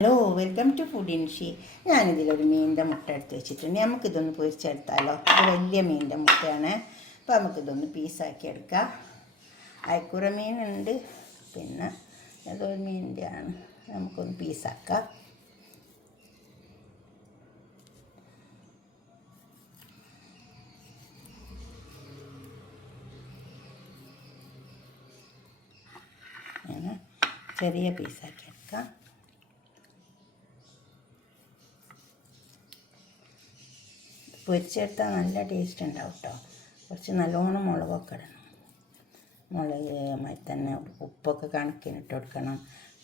Hello, welcome to food ഇൻഷി. ഞാനിതിലൊരു മീനിൻ്റെ മുട്ട എടുത്ത് വെച്ചിട്ടുണ്ട്. നമുക്കിതൊന്ന് പൊരിച്ചെടുത്താലോ. ഇത് വലിയ മീനിൻ്റെ മുട്ടയാണ്. അപ്പോൾ നമുക്കിതൊന്ന് പീസാക്കി എടുക്കാം. അയക്കുറ മീനുണ്ട്, പിന്നെ ഏതൊരു മീനിൻ്റെ ആണ്. നമുക്കൊന്ന് പീസാക്കാം. അങ്ങനെ ചെറിയ പീസാക്കി എടുക്കാം. പൊരിച്ചെടുത്താൽ നല്ല ടേസ്റ്റ് ഉണ്ടാവും കേട്ടോ. കുറച്ച് നല്ലോണം മുളകൊക്കെ ഇടണം. മുളക് തന്നെ ഉപ്പൊക്കെ കണക്കിനിട്ട് കൊടുക്കണം.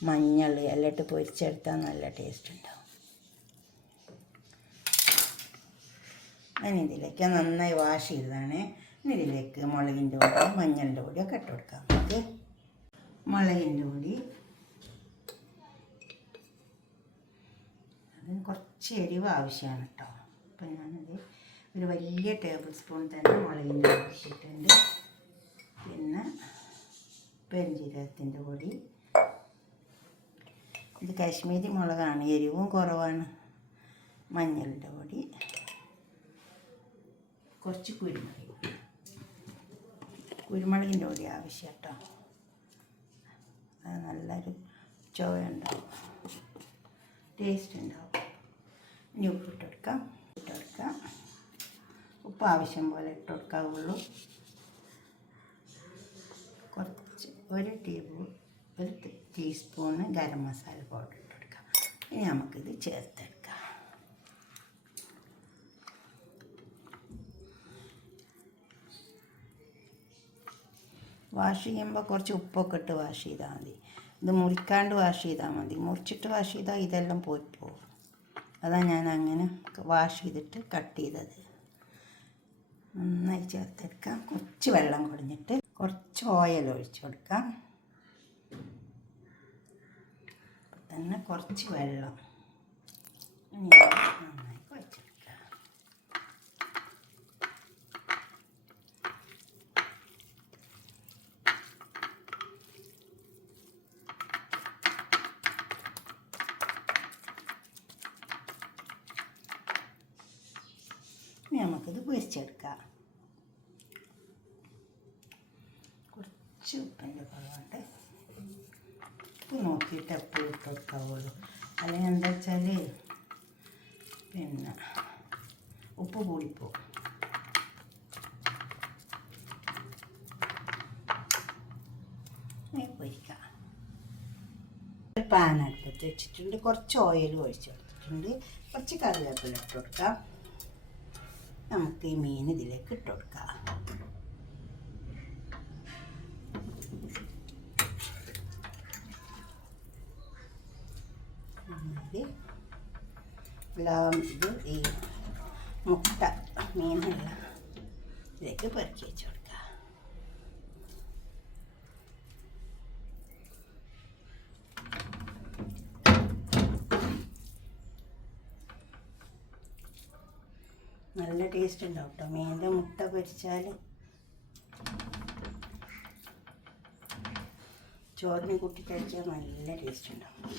മഞ്ഞൾ എല്ലാം ഇട്ട് പൊരിച്ചെടുത്താൽ നല്ല ടേസ്റ്റ് ഉണ്ടാവും. ഞാനിതിലേക്ക് നന്നായി വാഷ് ചെയ്തതാണ്. ഇതിലേക്ക് മുളകിൻ്റെ പൊടി മഞ്ഞളിൻ്റെ പൊടിയൊക്കെ ഇട്ട് കൊടുക്കാം. നമുക്ക് മുളകിൻ്റെ പൊടി, അതിന് കുറച്ച് എരിവ് ആവശ്യമാണ് കേട്ടോ. അപ്പം ഞാനത് ഒരു വലിയ ടേബിൾ സ്പൂൺ തന്നെ മുളകിൻ്റെ പൊടി ഇട്ടിട്ടുണ്ട്. പിന്നെ പെരുംജീരകത്തിൻ്റെ പൊടി, ഇത് കാശ്മീരി മുളകാണ്, എരിവും കുറവാണ്. മഞ്ഞളിൻ്റെ പൊടി, കുറച്ച് കുരുമുളകിൻ്റെ പൊടി ആവശ്യം കേട്ടോ. അത് നല്ലൊരു ചുവ ഉണ്ടാവും, ടേസ്റ്റ് ഉണ്ടാവും. ഇനി ഉപ്പിട്ട് കൊടുക്കാം. ഉപ്പ് ആവശ്യം പോലെ ഇട്ട് കൊടുക്കാവുള്ളൂ. കുറച്ച് ഒരു ടീസ്പൂണ് ഗരം മസാല പൗഡർ ഇട്ട് കൊടുക്കാം. ഇനി നമുക്കിത് ചേർത്തെടുക്കാം. വാഷ് ചെയ്യുമ്പോൾ കുറച്ച് ഉപ്പൊക്കെ ഇട്ട് വാഷ് ചെയ്താൽ മതി. ഇത് മുറിക്കാണ്ട് വാഷ് ചെയ്താൽ മതി. മുറിച്ചിട്ട് വാഷ് ചെയ്താൽ ഇതെല്ലാം പോയി പോകും. അതാണ് ഞാൻ അങ്ങനെ വാഷ് ചെയ്തിട്ട് കട്ട് ചെയ്തത്. നന്നായി ചേർത്തെടുക്കാം. കുറച്ച് വെള്ളം കുടഞ്ഞിട്ട് കുറച്ച് ഓയിൽ ഒഴിച്ച് കൊടുക്കാം. തന്നെ കുറച്ച് വെള്ളം നന്നായി കുഴച്ചെടുക്കാം. നമുക്കിത് പൊരിച്ചെടുക്കാം. കുറച്ച് ഉപ്പിൻ്റെ കുറവുണ്ട്. ഉപ്പ് നോക്കിയിട്ട് എപ്പോഴും ഇട്ട് കൊടുക്കാവുള്ളൂ. അല്ലെങ്കിൽ എന്താ വെച്ചാൽ പിന്നെ ഉപ്പ് കൂടിപ്പോവും. പൊരിക്കാം. ഒരു പാൻ അടുപ്പത്ത് വെച്ചിട്ടുണ്ട്. കുറച്ച് ഓയിൽ ഒഴിച്ച് കൊടുത്തിട്ടുണ്ട്. കുറച്ച് കറിവേപ്പില ഇട്ട് കൊടുക്കാം. നമുക്ക് ഈ മീൻ ഇതിലേക്ക് ഇട്ട് കൊടുക്കാം. ഇത് ഈ മുട്ട മീനല്ല ഇതിലേക്ക് പെറുക്കി വെച്ച് കൊടുക്കാം. നല്ല ടേസ്റ്റ് ഉണ്ടാവും കേട്ടോ. മീനിൻ്റെ മുട്ട പൊരിച്ചാൽ ചോറിനെ കൂട്ടി കഴിച്ചാൽ നല്ല ടേസ്റ്റ് ഉണ്ടാവും.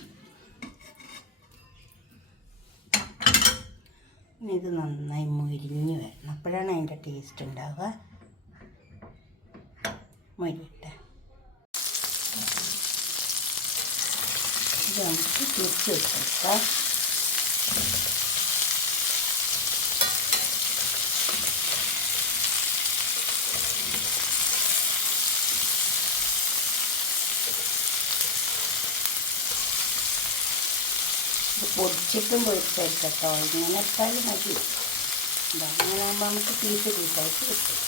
ഇനി ഇത് നന്നായി മുരിഞ്ഞ് വരണം. അപ്പോഴാണ് അതിൻ്റെ ടേസ്റ്റ് ഉണ്ടാവുക. മുരിട്ടെ ഇത് നമുക്ക് തിരിച്ച് വെച്ചെടുക്കാം. പൊടിച്ചിട്ടും പൊരിച്ചെടുക്കട്ടോ. ഇങ്ങനെ ഇട്ടാലും മതി. അങ്ങനെ ആകുമ്പോൾ നമുക്ക് പീസായിട്ട് കിട്ടും.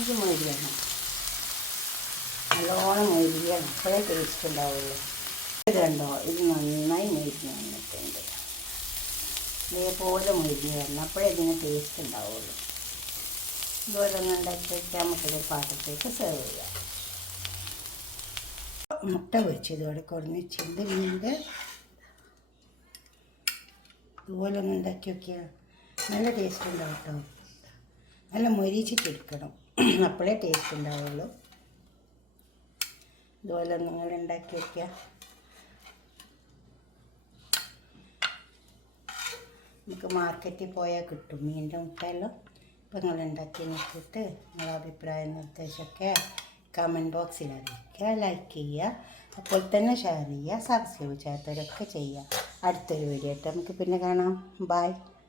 ഇത് മൊരിയണം, നല്ലോണം മൊരിയണം. അപ്പോഴേ ടേസ്റ്റ് ഉണ്ടാവുള്ളൂ. ഇത് കണ്ടോ, ഇത് നന്നായി മൊരിഞ്ഞ് വന്നിട്ടുണ്ട്. ഇതേപോലെ മൊരിഞ്ഞ് വരണം. അപ്പോഴേ ഇതിന് ടേസ്റ്റ് ഉണ്ടാവുള്ളൂ. ഇതുപോലെ ഒന്ന് ഉണ്ടാക്കി വെച്ചാൽ നമുക്കിത് പാത്രത്തേക്ക് സെർവ് ചെയ്യാം. മുട്ട പൊരിച്ചത് ഇവിടെ കൊടുന്നിട്ടുണ്ട് മീൻ്റെ. ഇതുപോലെ ഒന്ന് ഉണ്ടാക്കി നോക്കിയാൽ നല്ല ടേസ്റ്റ് ഉണ്ടാവും കേട്ടോ. നല്ല മൊരിച്ചിട്ടെടുക്കണം, അപ്പോഴേ ടേസ്റ്റ് ഉണ്ടാവുള്ളൂ. ഇതുപോലെ നിങ്ങൾ ഉണ്ടാക്കി വയ്ക്കുക. നമുക്ക് മാർക്കറ്റിൽ പോയാൽ കിട്ടും മീനിൻ്റെ മുട്ടയെല്ലാം. അപ്പോൾ നിങ്ങൾ ഉണ്ടാക്കി നോക്കിയിട്ട് നിങ്ങളുടെ അഭിപ്രായം നിർദ്ദേശമൊക്കെ കമൻറ്റ് ബോക്സിൽ അറിയിക്കുക, ലൈക്ക് ചെയ്യുക, അപ്പോൾ തന്നെ ഷെയർ ചെയ്യുക, സബ്സ്ക്രൈബ് ചെയ്യാത്തവരൊക്കെ ചെയ്യുക. അടുത്തൊരു വീഡിയോ ആയിട്ട് നമുക്ക് പിന്നെ കാണാം. ബൈ.